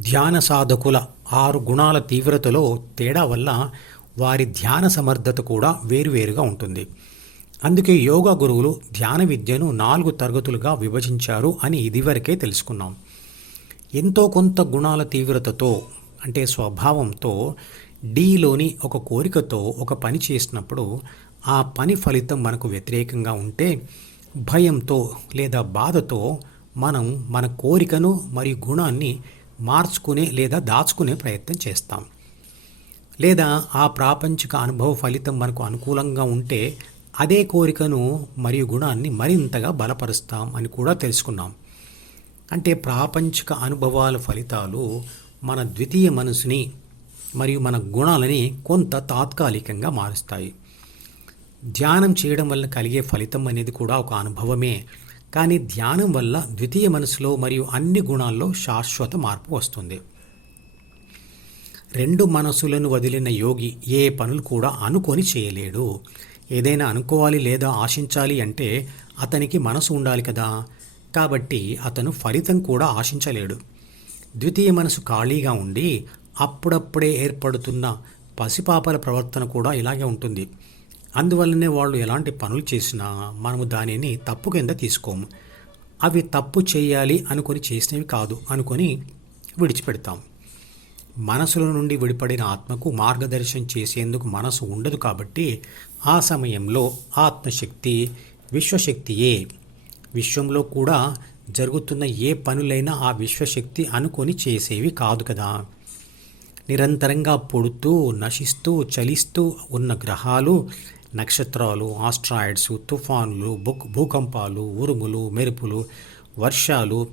ధ్యాన సాధకుల ఆరు గుణాల తీవ్రతలో తేడా వల్ల వారి ధ్యాన సమర్థత కూడా వేరువేరుగా ఉంటుంది. అందుకే యోగా గురువులు ధ్యాన విద్యను నాలుగు తరగతులుగా విభజించారు అని ఇదివరకే తెలుసుకున్నాం. ఎంతో కొంత గుణాల తీవ్రతతో అంటే స్వభావంతో డీలోని ఒక కోరికతో ఒక పని చేసినప్పుడు ఆ పని ఫలితం మనకు వ్యతిరేకంగా ఉంటే భయంతో లేదా బాధతో మనం మన కోరికను మరియు గుణాన్ని మార్చుకునే లేదా దాచుకునే ప్రయత్నం చేస్తాం. లేదా ఆ ప్రాపంచిక అనుభవ ఫలితం మనకు అనుకూలంగా ఉంటే అదే కోరికను మరియు గుణాన్ని మరింతగా బలపరుస్తాం అని కూడా తెలుసుకున్నాం. అంటే ప్రాపంచిక అనుభవాల ఫలితాలు మన ద్వితీయ మనసుని మరియు మన గుణాలని కొంత తాత్కాలికంగా మారుస్తాయి. ధ్యానం చేయడం వల్ల కలిగే ఫలితం అనేది కూడా ఒక అనుభవమే. కానీ ధ్యానం వల్ల ద్వితీయ మనసులో మరియు అన్ని గుణాల్లో శాశ్వత మార్పు వస్తుంది. రెండు మనసులను వదిలిన యోగి ఏ పనులు కూడా అనుకొని చేయలేడు. ఏదైనా అనుకోవాలి లేదా ఆశించాలి అంటే అతనికి మనసు ఉండాలి కదా. కాబట్టి అతను ఫలితం కూడా ఆశించలేడు. ద్వితీయ మనసు ఖాళీగా ఉండి అప్పుడప్పుడే ఏర్పడుతున్న పసిపాపల ప్రవర్తన కూడా ఇలాగే ఉంటుంది. అందువల్లనే వాళ్ళు ఎలాంటి పనులు చేసినా మనము దానిని తప్పు కింద తీసుకోము. అవి తప్పు చేయాలి అనుకొని చేసినవి కాదు అనుకొని విడిచిపెడతాం. మనసుల నుండి విడిపడిన ఆత్మకు మార్గదర్శనం చేసేందుకు మనసు ఉండదు కాబట్టి ఆ సమయంలో ఆత్మశక్తి విశ్వశక్తియే. విశ్వంలో కూడా జరుగుతున్న ఏ పనులైనా ఆ విశ్వశక్తి అనుకొని చేసేవి కాదు కదా. నిరంతరంగా పొడుతూ నశిస్తూ చలిస్తూ ఉన్న గ్రహాలు నక్షత్రాలు ఆస్ట్రాయిడ్స్ తుఫాన్లు భూకంపాలు ఉరుములు మెరుపులు వర్షాలు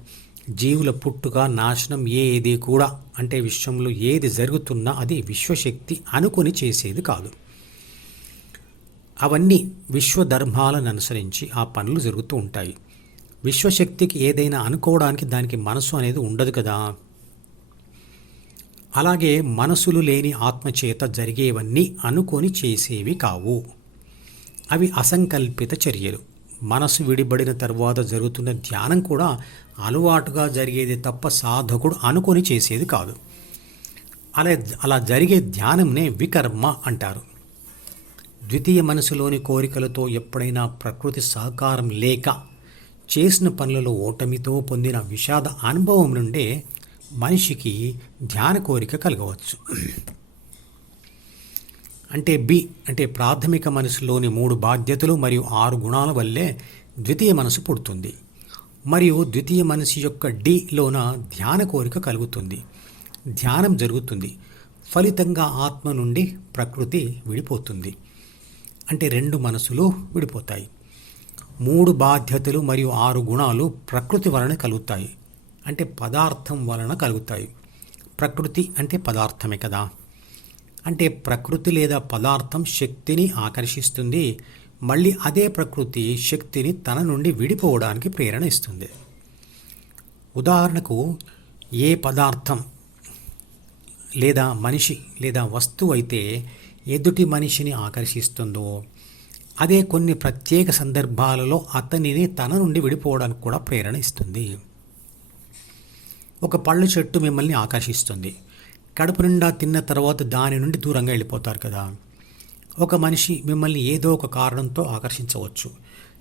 జీవుల పుట్టుక నాశనం ఏది కూడా అంటే విశ్వంలో ఏది జరుగుతున్నా అది విశ్వశక్తి అనుకొని చేసేది కాదు. అవన్నీ విశ్వధర్మాలను అనుసరించి ఆ పనులు జరుగుతూ ఉంటాయి. విశ్వశక్తికి ఏదైనా అనుకోవడానికి దానికి మనసు అనేది ఉండదు కదా. అలాగే మనసులు లేని ఆత్మచేత జరిగేవన్నీ అనుకొని చేసేవి కావు. అవి అసంకల్పిత చర్యలు. మనసు విడిబడిన తర్వాత జరుగుతున్న ధ్యానం కూడా అలవాటుగా జరిగేది తప్ప సాధకుడు అనుకొని చేసేది కాదు. అలా అలా జరిగే ధ్యానంనే వికర్మ అంటారు. ద్వితీయ మనసులోని కోరికలతో ఎప్పుడైనా ప్రకృతి సహకారం లేక చేసిన పనులలో ఓటమితో పొందిన విషాద అనుభవం నుండే మనిషికి ధ్యాన కోరిక కలగవచ్చు. అంటే బి అంటే ప్రాథమిక మనసులోని మూడు బాధ్యతలు మరియు ఆరు గుణాల వల్లే ద్వితీయ మనసు పుడుతుంది. మరియు ద్వితీయ మనసు యొక్క డిలోన ధ్యాన కోరిక కలుగుతుంది. ధ్యానం జరుగుతుంది. ఫలితంగా ఆత్మ నుండి ప్రకృతి విడిపోతుంది. అంటే రెండు మనసులు విడిపోతాయి. మూడు బాధ్యతలు మరియు ఆరు గుణాలు ప్రకృతి వలన కలుగుతాయి. అంటే పదార్థం వలన కలుగుతాయి. ప్రకృతి అంటే పదార్థమే కదా. అంటే ప్రకృతి లేదా పదార్థం శక్తిని ఆకర్షిస్తుంది. మళ్ళీ అదే ప్రకృతి శక్తిని తన నుండి విడిపోవడానికి ప్రేరణ ఇస్తుంది. ఉదాహరణకు ఏ పదార్థం లేదా మనిషి లేదా వస్తువు అయితే ఎదుటి మనిషిని ఆకర్షిస్తుందో అదే కొన్ని ప్రత్యేక సందర్భాలలో అతనిని తన నుండి విడిపోవడానికి కూడా ప్రేరణ ఇస్తుంది. ఒక పళ్ళు చెట్టు మిమ్మల్ని ఆకర్షిస్తుంది. కడుపు నిండా తిన్న తర్వాత దాని నుండి దూరంగా వెళ్ళిపోతారు కదా. ఒక మనిషి మిమ్మల్ని ఏదో ఒక కారణంతో ఆకర్షించవచ్చు.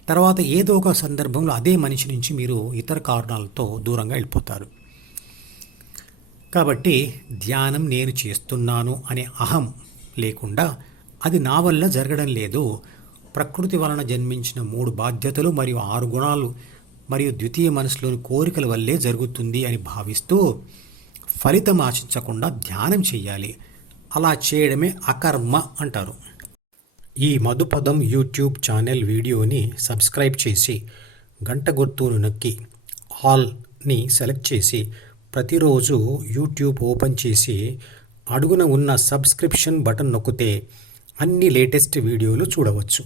తర్వాత ఏదో ఒక సందర్భంలో అదే మనిషి నుంచి మీరు ఇతర కారణాలతో దూరంగా వెళ్ళిపోతారు. కాబట్టి ధ్యానం నేను చేస్తున్నాను అనే అహం లేకుండా అది నా వల్ల జరగడం లేదు. ప్రకృతి వలన జన్మించిన మూడు బాధ్యతలు మరియు ఆరు గుణాలు మరియు ద్వితీయ మనసులోని కోరికల వల్లే జరుగుతుంది అని భావిస్తూ ఫలితం ఆశించకుండా ధ్యానం చేయాలి. అలా చేయడమే అకర్మ అంటారు. ఈ మధుపదం యూట్యూబ్ ఛానల్ వీడియోని సబ్స్క్రైబ్ చేసి గంట గుర్తును నొక్కి ఆల్ని సెలెక్ట్ చేసి ప్రతిరోజు యూట్యూబ్ ఓపెన్ చేసి అడుగున ఉన్న సబ్స్క్రిప్షన్ బటన్ నొక్కితే అన్ని లేటెస్ట్ వీడియోలు చూడవచ్చు.